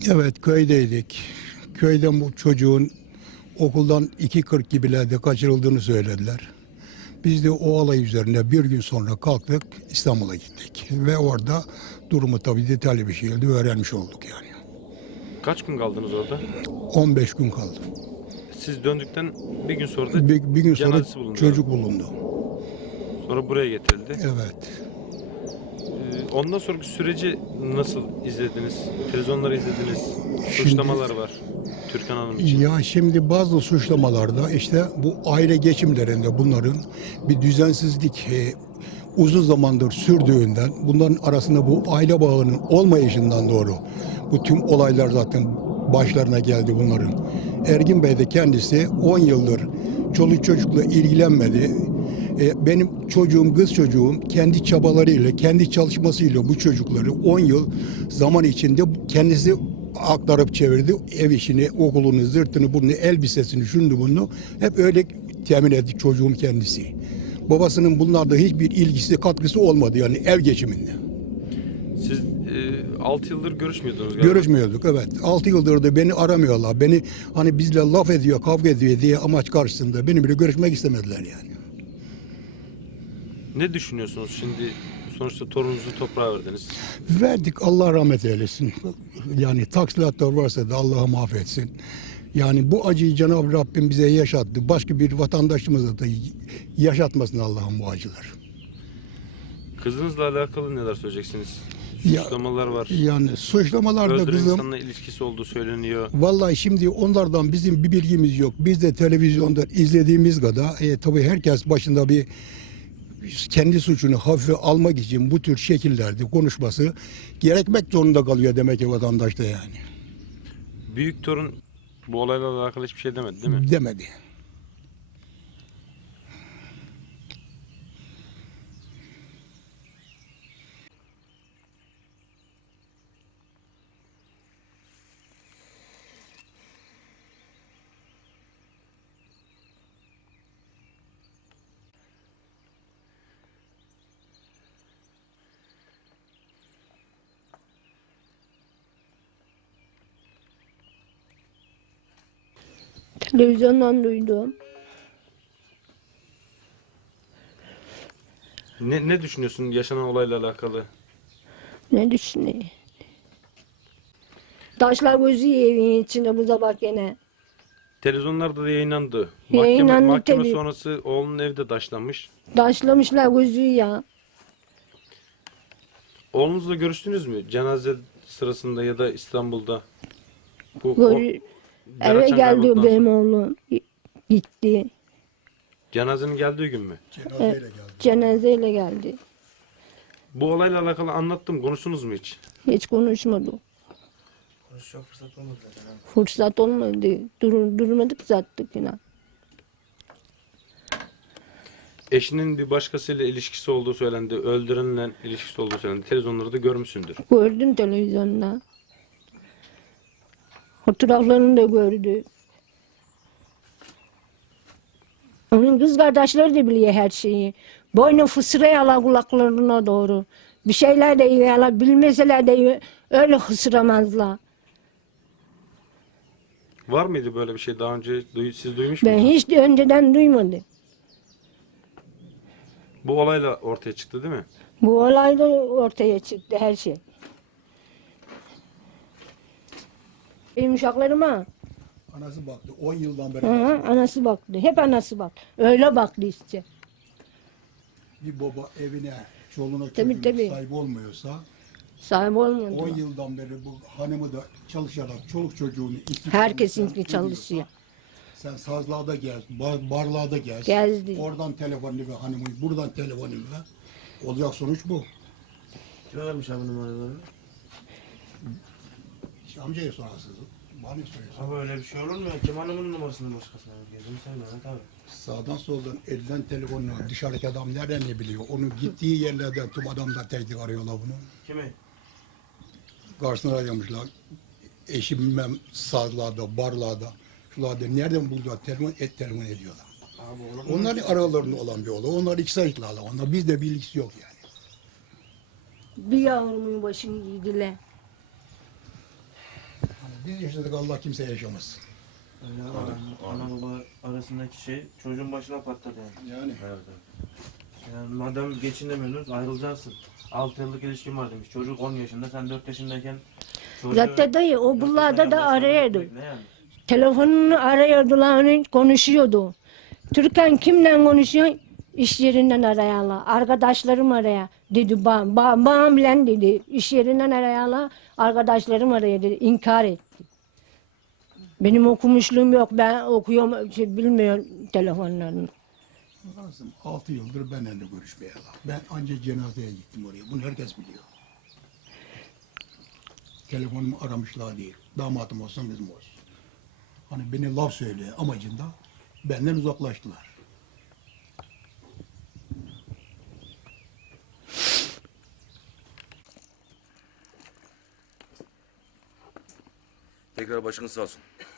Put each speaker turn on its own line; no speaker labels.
Evet, köydeydik. Köyden bu çocuğun okuldan 2.40 gibilerde kaçırıldığını söylediler. Biz de o olay üzerine bir gün sonra kalktık, İstanbul'a gittik. Ve orada durumu tabii detaylı bir şekilde öğrenmiş olduk yani.
Kaç gün kaldınız orada?
15 gün kaldı.
Siz döndükten bir gün sonra da
Bir gün sonra
cenazesi bulundu.
çocuk bulundu.
Sonra buraya getirildi.
Evet.
Ondan sonraki süreci nasıl izlediniz? Televizyonları izlediniz.
Şimdi-
Suçlamalar var Türkan Hanım için.
Ya şimdi bazı suçlamalarda işte bu aile geçimlerinde bunların bir düzensizlik uzun zamandır sürdüğünden, bunların arasında bu aile bağının olmayışından doğru bu tüm olaylar zaten başlarına geldi bunların. Ergin Bey de kendisi 10 yıldır çoluk çocukla ilgilenmedi. Benim çocuğum, kız çocuğum kendi çabalarıyla, kendi çalışmasıyla bu çocukları 10 yıl zaman içinde kendisi aktarıp çevirdi. Ev işini, okulunu, zırtını, bunu, elbisesini, şunu bunu hep öyle temin etti çocuğum kendisi. Babasının bunlarda hiçbir ilgisi, katkısı olmadı yani ev geçiminde.
Siz 6 yıldır görüşmüyordunuz galiba.
Görüşmüyorduk, evet. 6 yıldır da beni aramıyorlar. Beni hani bizle laf ediyor, kavga ediyor diye amaç karşısında beni bile görüşmek istemediler yani.
Ne düşünüyorsunuz şimdi? Sonuçta torununuzu toprağa verdiniz.
Verdik, Allah rahmet eylesin. Yani taksilatlar varsa da Allah mahvetsin. Yani bu acıyı Cenab-ı Rabbim bize yaşattı. Başka bir vatandaşımıza da yaşatmasın Allah'ım bu acılar.
Kızınızla alakalı neler söyleyeceksiniz?
Ya-
Suçlamalar var.
Yani suçlamalarda
Öldüren
kızım,
insanla ilişkisi olduğu söyleniyor.
vallahi şimdi onlardan bizim bir bilgimiz yok. Biz de televizyonda izlediğimiz kadar tabii herkes başında bir kendi suçunu hafife almak için bu tür şekillerde konuşması gerekmek zorunda kalıyor demek ki vatandaşta yani.
Büyük torun bu olayla alakalı hiçbir şey demedi değil mi?
Demedi.
Televizyondan duydum.
Ne düşünüyorsun yaşanan olayla alakalı?
Ne düşünüyor? Taşlar gözüyor evin içinde bu sabah gene.
Televizyonlarda da yayınlandı.
Yayınlandı
Mahkeme
tabii.
sonrası oğlunun evde taşlanmış.
Taşlamışlar gözüyor ya.
Oğlunuzla görüştünüz mü? Cenaze sırasında ya da İstanbul'da. Bu
Böyle eve
Beratcan
geldi
kaybolduktan
benim
sonra.
oğlum. Gitti.
Cenazenin geldiği gün mü?
Cenazeyle geldi.
Cenazeyle geldi.
Bu olayla alakalı anlattım. Konuştunuz mu hiç?
Hiç konuşmadı.
Konuşacak fırsat olmadı zaten abi.
Fırsat olmadı. Durmadık zaten yine.
Eşinin bir başkasıyla ilişkisi olduğu söylendi. Öldürenle ilişkisi olduğu söylendi. Televizyonları da görmüşsündür.
Gördüm televizyonda. Fotoğraflarını da gördü. Onun kız kardeşleri de biliyor her şeyi. Boynu fısırıyorlar kulaklarına doğru. Bir şeyler de yiyorlar. Bilmeseler de öyle fısıramazlar.
Var mıydı böyle bir şey daha önce? Siz duymuş
Ben
muydunuz?
hiç de önceden duymadım.
Bu olayla ortaya çıktı değil mi?
Bu olay da ortaya çıktı her şey. Benim uşaklarıma
Anası baktı 10 yıldan beri.
anası baktı. Hep anası baktı. Öyle baktı işte.
Bir baba evine, çoluğuna,
Tabii,
çocuğuna
tabii.
sahip olmuyorsa
Sahip
10
olmadı.
yıldan beri bu hanımı da çalışarak çoluk çocuğunu
Herkesinki çalışıyor.
Sen sazlarda gez, barlarda gez.
Gezdi.
Oradan telefonunu ve hanımı, buradan telefonunu ver. Olacak sonuç bu.
Kime vermiş abi numaralarını?
İşte amcaya sorarsınız. Bana soruyorsun.
Abi öyle bir şey olur mu ya? Kim hanımın numarasını başkasına veriyor? Gözümü seveyim Mehmet abi.
Sağdan soldan elden telefonunu dışarıdaki adam nereden ne biliyor? Onu gittiği yerlerden tüm adamlar tek tek arıyorlar bunu.
Kimi?
Karşısına arayamışlar. Eşi bilmem sazlarda, barlarda, şularda nereden buldular telefon ediyorlar.
Abi olur mu?
Onların aralarında olan bir olay. Onlar iki sayıklarla. Onlar bizde bir ilgisi yok yani.
Bir yavrumun başını yediler.
Biz yaşadık, Allah kimse yaşamaz.
Öyle ama ana baba arasındaki şey çocuğun başına patladı yani.
Yani.
Yani madem geçinemiyorsunuz ayrılacaksın. 6 yıllık ilişkin var demiş. Çocuk 10 yaşında, sen 4 yaşındayken çocuğu...
Zaten dayı o
4
buralarda
yaşına
da
başlamak
arıyordu.
ne yani?
Telefonunu arıyordular, konuşuyordu. Türkan kimle konuşuyor? İş yerinden arayalar. Arkadaşlarım araya. Dedi bağım bilen dedi. İş yerinden arayalar. Arkadaşlarım araya dedi. İnkar etti. Benim okumuşluğum yok. Ben okuyorum, bilmiyorum telefonlarını.
Lazım. 6 yıldır benimle görüşmeye Allah. Ben ancak cenazeye gittim oraya. Bunu herkes biliyor. Telefonumu aramışlar değil. Damatım olsun, kızım olsun. Hani beni laf söyleye amacında benden uzaklaştılar.
Tekrar başınız sağ olsun.